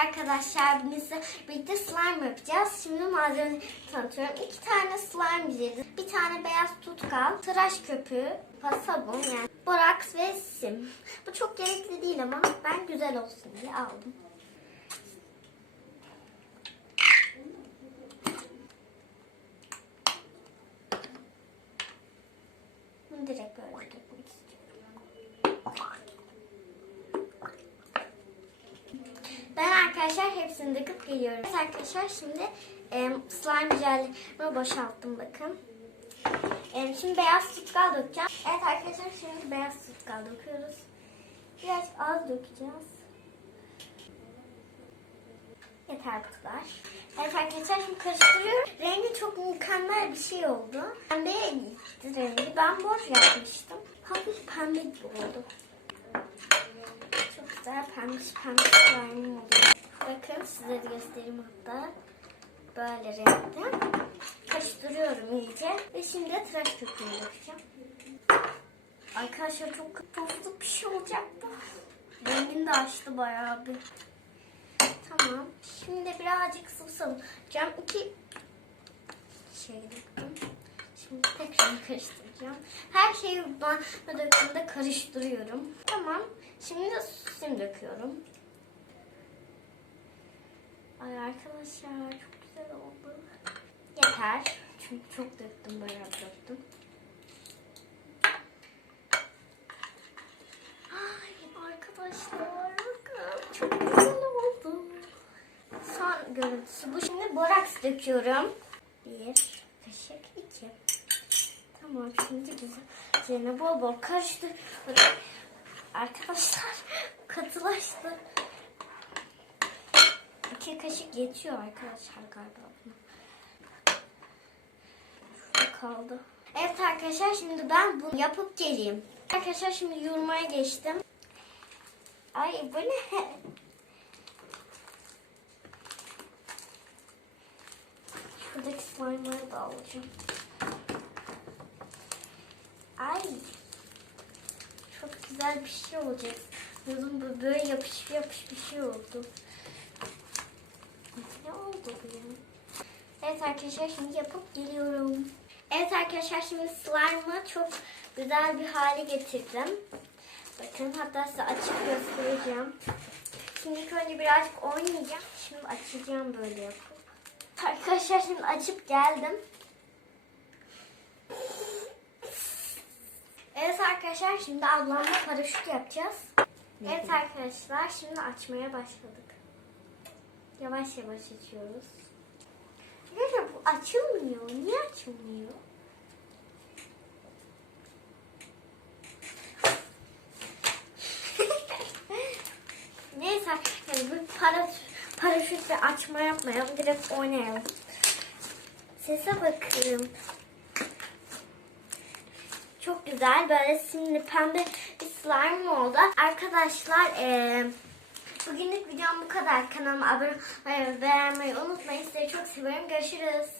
arkadaşlar. Bugün birlikte slime yapacağız. Şimdi malzemeleri tanıtıyorum. İki tane slime jeli, bir tane beyaz tutkal, tıraş köpüğü, sabun yani boraks ve sim. Bu çok gerekli değil ama ben güzel olsun diye aldım. Bunu direkt böyle dökmek istiyorum. Ben arkadaşlar hepsini döküp geliyorum. Evet arkadaşlar şimdi e, slime jellerimi boşalttım bakın. E, şimdi beyaz tutkal dökeceğim. Evet arkadaşlar şimdi beyaz tutkal döküyoruz. Biraz az dökeceğiz. Yeter bu kadar. Evet arkadaşlar şimdi karıştırıyorum. Rengi çok mükemmel bir şey oldu. Pembeye gitti rengi. Ben mor yapmıştım. Hafif pembe oldu. Çok güzel pembiş pembiş slime'ım oluyor. Bakın size de göstereyim hatta. Böyle renkte. Karıştırıyorum iyice. Ve şimdi de tıraş köpüğünü dökeceğim. Arkadaşlar çok tuzlu bir şey olacaktı. Rengini de açtı bayağı bir. Tamam. Şimdi birazcık sıvı salacağım. İki şey döktüm. Şimdi tekrar karıştıracağım. Her şeyi bana döktüğümde karıştırıyorum. Tamam. Şimdi sim döküyorum. Ay arkadaşlar çok güzel oldu. Yeter. Çünkü çok döktüm bayağı döktüm. Ay arkadaşlar bakın çok güzel oldu. Son görüntüsü bu. Şimdi boraks döküyorum. Bir kaşık iki. Tamam şimdi güzel. Üzerine bol bol karıştır. Arkadaşlar katılaştı. İki kaşık yetiyor arkadaşlar galiba. kaldı. Evet arkadaşlar şimdi ben bunu yapıp geleyim. Arkadaşlar şimdi yoğurmaya geçtim. Ay bu ne? Şuradaki slime'ları da alacağım. Ay. Çok güzel bir şey olacak. Bu böyle yapış yapış bir şey oldu. Ne oldu ya? Evet arkadaşlar şimdi yapıp geliyorum. Evet arkadaşlar şimdi slime'ı çok güzel bir hale getirdim. Bakın hatta size açıp göstereceğim. Şimdi ilk önce birazcık oynayacağım. Şimdi açacağım böyle yapıp. Arkadaşlar şimdi açıp geldim. Evet arkadaşlar şimdi ablamla paraşüt yapacağız. Evet arkadaşlar şimdi açmaya başladık. Yavaş yavaş açıyoruz. Arkadaşlar bu açılmıyor. Niye açılmıyor? Neyse yani bu para, paraşütle açma yapmayalım. Direkt oynayalım. Sese bakın. Çok güzel böyle simli pembe bir slime oldu. Arkadaşlar eee bugünlük videom bu kadar. Kanalıma abone olmayı beğenmeyi unutmayın. Sizi çok seviyorum. Görüşürüz.